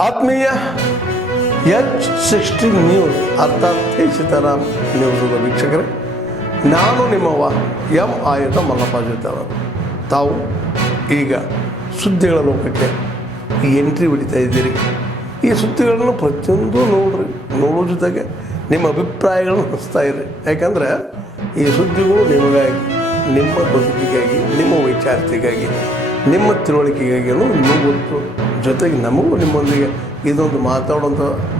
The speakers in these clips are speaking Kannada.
ಆತ್ಮೀಯ H60 ನ್ಯೂಸ್ ಅರ್ಥಾತ್ ಸೀತಾರಾಮ್ ನ್ಯೂಸ್ದ ವೀಕ್ಷಕರೇ, ನಾನು ನಿಮ್ಮವ ಎಂ ಆಯುಧ ಮಲ್ಲಪ್ಪ ಜೊತೆ ಅವರು. ತಾವು ಈಗ ಸುದ್ದಿಗಳ ಲೋಕಕ್ಕೆ ಎಂಟ್ರಿ ಹೊಡಿತಾ ಇದ್ದೀರಿ. ಈ ಸುದ್ದಿಗಳನ್ನು ಪ್ರತಿಯೊಂದು ನೋಡೋ ಜೊತೆಗೆ ನಿಮ್ಮ ಅಭಿಪ್ರಾಯಗಳನ್ನು ಹಂಚ್ತಾ ಇರಿ. ಯಾಕಂದರೆ ಈ ಸುದ್ದಿಗಳು ನಿಮಗಾಗಿ, ನಿಮ್ಮ ಬದುಕಿಗಾಗಿ, ನಿಮ್ಮ ವೈಚಾರಿಕೆಗಾಗಿ, ನಿಮ್ಮ ತಿಳುವಳಿಕೆಗಾಗಿಯೂ ಗೊತ್ತು. ಜೊತೆಗೆ ನಮಗೂ ನಿಮ್ಮೊಂದಿಗೆ ಇದೊಂದು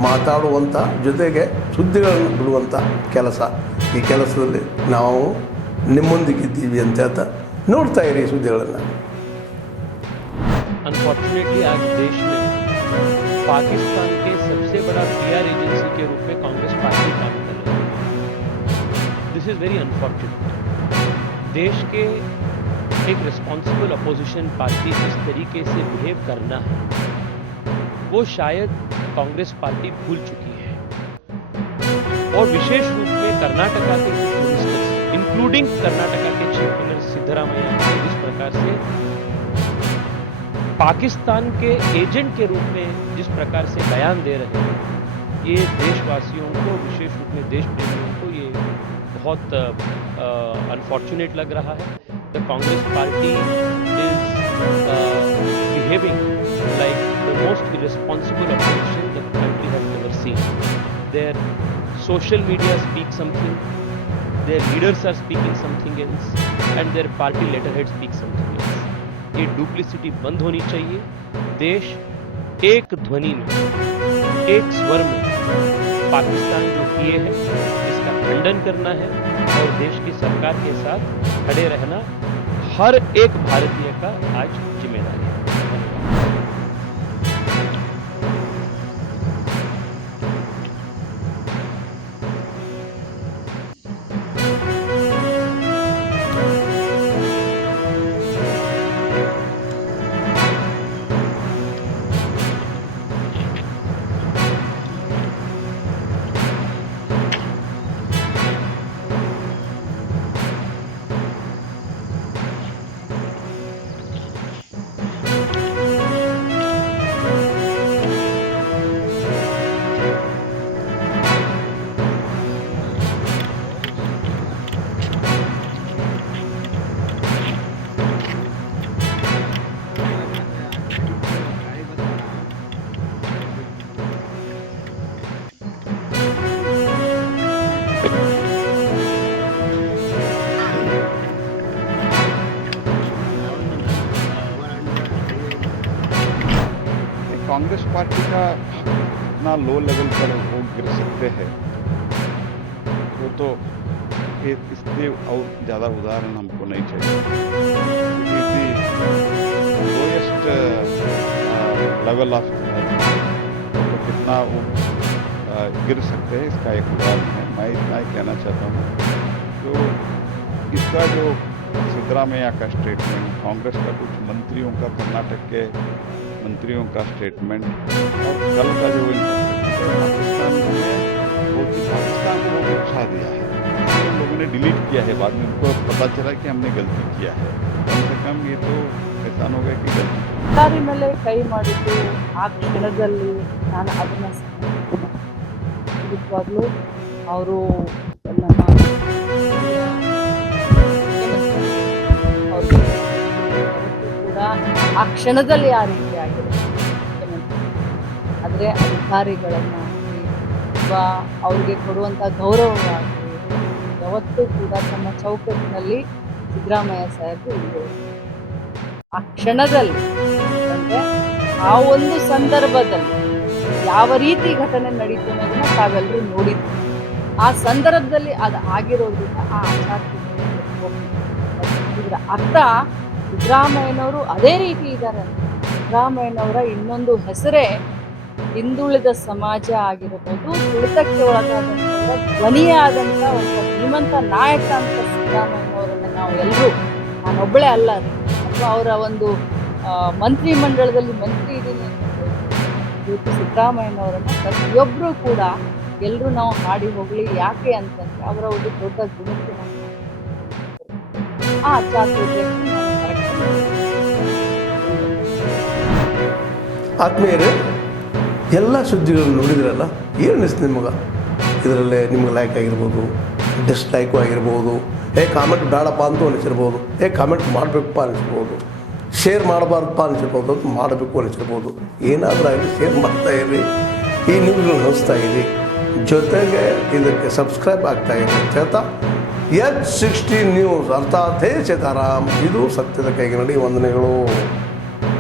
ಮಾತಾಡುವಂಥ ಜೊತೆಗೆ ಸುದ್ದಿಗಳನ್ನು ಬಿಡುವಂಥ ಕೆಲಸ. ಈ ಕೆಲಸದಲ್ಲಿ ನಾವು ನಿಮ್ಮೊಂದಿಗಿದ್ದೀವಿ ಅಂತ ಹೇಳ್ತಾ ನೋಡ್ತಾ ಇರಿ ಸುದ್ದಿಗಳನ್ನು. अनफॉर्चुनेटली आज देश में पाकिस्तान के सबसे बड़ा PR एजेंसी के रूप में कांग्रेस पार्टी काम कर रही है. This is very unfortunate. देश के एक रिस्पॉन्सिबल अपोजिशन पार्टी इस तरीके से बिहेव करना है, वो शायद कांग्रेस पार्टी भूल चुकी है. और विशेष रूप में कर्नाटका के कुछ मिनिस्टर्स, इंक्लूडिंग कर्नाटका के चीफ मिनिस्टर सिद्धरामैया, जिस प्रकार से पाकिस्तान के एजेंट के रूप में जिस प्रकार से बयान दे रहे हैं, ये देशवासियों को, विशेष रूप में देश प्रेमियों को ये बहुत अनफॉर्चुनेट लग रहा है. The Congress party is behaving like the most irresponsible opposition the country has ever seen. Their social media speaks something, their leaders are speaking something else, and their party letterhead speaks something else. ये डुप्लिसिटी बंद होनी चाहिए. देश एक ध्वनि में, एक स्वर में पाकिस्तान जो किए हैं इसका खंडन करना है और देश की सरकार के साथ खड़े रहना हर एक भारतीय का आज जिम्मेदारी है. कांग्रेस पार्टी का इतना लो लेवल पर वो गिर सकते हैं वो तो इसके और ज़्यादा उदाहरण हमको नहीं चाहिए. लोएस्ट लेवल ऑफ तो कितना वो गिर सकते हैं इसका एक उदाहरण है. मैं इतना ही कहना चाहता हूँ. तो इसका जो सिद्धरामैया का स्टेटमेंट, कांग्रेस का कुछ मंत्रियों का, कर्नाटक के मंत्रियों का स्टेटमेंट और कल का जो पाकिस्तान को लोग उत्साह दिया है, उन लोगों ने डिलीट किया है. बाद में उनको पता चला कि हमने गलती किया है. कम से कम ये तो एहसान हो गया कि गलती ಸರ್ಕಾರಿ ಮೇಲೆ ಕೈ ಮಾಡಿದ್ದು ಆ ಕ್ಷಣದಲ್ಲಿ ನಾನು ಅದನ್ನು ಖಂಡಿತವಾಗ್ಲೂ ಅವರು ನಮ್ಮ ಕೂಡ ಆ ಕ್ಷಣದಲ್ಲಿ ಆ ರೀತಿ ಆಗಿದೆ. ಆದರೆ ಅಧಿಕಾರಿಗಳನ್ನು ಅಥವಾ ಅವ್ರಿಗೆ ಕೊಡುವಂಥ ಗೌರವವಾಗಿ ಯಾವತ್ತೂ ಕೂಡ ತಮ್ಮ ಚೌಕಟ್ಟಿನಲ್ಲಿ ಸಿದ್ದರಾಮಯ್ಯ ಸಾಹೇಬರು ಇದ್ದರು. ಆ ಕ್ಷಣದಲ್ಲಿ ಅಂದರೆ ಆ ಒಂದು ಸಂದರ್ಭದಲ್ಲಿ ಯಾವ ರೀತಿ ಘಟನೆ ನಡೀತು ಅನ್ನೋದನ್ನ ತಾವೆಲ್ಲರೂ ನೋಡಿದ್ವಿ. ಆ ಸಂದರ್ಭದಲ್ಲಿ ಅದು ಆಗಿರೋದ್ರಿಂದ ಆ ಆಚಾರಕ್ಕೆ ಇದರ ಅರ್ಥ ಸಿದ್ದರಾಮಯ್ಯನವರು ಅದೇ ರೀತಿ ಇದ್ದಾರೆ. ಸಿದ್ದರಾಮಯ್ಯನವರ ಇನ್ನೊಂದು ಹೆಸರೇ ಹಿಂದುಳಿದ ಸಮಾಜ ಆಗಿರಬಹುದು, ತುಳಿತಕ್ಕೆ ಒಳಗಾದಂಥವರ ಧ್ವನಿಯೇ ಆದಂಥ ಒಬ್ಬ ಶ್ರೀಮಂತ ನಾಯಕ ಅಂತ ಸಿದ್ದರಾಮಯ್ಯನವರನ್ನು ನಾವು ಎಲ್ಲರೂ, ನಾನೊಬ್ಬಳೇ ಅಲ್ಲ ಅಥವಾ ಅವರ ಒಂದು ಮಂತ್ರಿ ಮಂಡಳದಲ್ಲಿ ಮಂತ್ರಿ ಇದ್ದೀನಿ ಅಂತ ಇವತ್ತು ಸಿದ್ದರಾಮಯ್ಯನವರನ್ನು ಪ್ರತಿಯೊಬ್ಬರೂ ಕೂಡ ಎಲ್ಲರೂ ನಾವು ಹಾಡಿ ಹೋಗಲಿ. ಯಾಕೆ ಅಂತಂದರೆ ಅವರ ಒಂದು ದೊಡ್ಡ ಗುಣಕ್ಕೆ ಆ ಚಾತುರ್ಯಕ್ಕೆ ನಾವು ಕರೆಕ್ಟ್. ಆತ್ಮೀಯರೇ, ಎಲ್ಲ ಸುದ್ದಿಗಳನ್ನು ನೋಡಿದ್ರಲ್ಲ, ಏನು ಅನಿಸ್ತು ನಿಮಗೆ? ಇದರಲ್ಲೇ ನಿಮ್ಗೆ ಲೈಕ್ ಆಗಿರ್ಬೋದು, ಡಿಸ್ಲೈಕು ಆಗಿರ್ಬೋದು, ಕಾಮೆಂಟ್ ಬೇಡಪ್ಪ ಅಂತೂ ಅನಿಸಿರ್ಬೋದು, ಕಾಮೆಂಟ್ ಮಾಡಬೇಕಪ್ಪ ಅನಿಸ್ಬೋದು, ಶೇರ್ ಮಾಡಬಾರ್ದಪ್ಪ ಅನಿಸಿರ್ಬೋದು, ಅದು ಮಾಡಬೇಕು ಅನಿಸಿರ್ಬೋದು. ಏನಾದರೂ ಆಗಲಿ ಶೇರ್ ಮಾಡ್ತಾ ಇರಿ, ಈ ನ್ಯೂಸ್ಗಳು ಹಂಚ್ತಾ ಇರಿ, ಜೊತೆಗೆ ಇದಕ್ಕೆ ಸಬ್ಸ್ಕ್ರೈಬ್ ಆಗ್ತಾ ಇರಿ ಅಂತ ಹೇಳ್ತಾ H16 ನ್ಯೂಸ್ ಅರ್ಥಾತ್ ಹೇ ಸೀತಾರಾಮ್, ಇದು ಸತ್ಯದ ಕೈಗೆ ನಡಿ. ವಂದನೆಗಳು.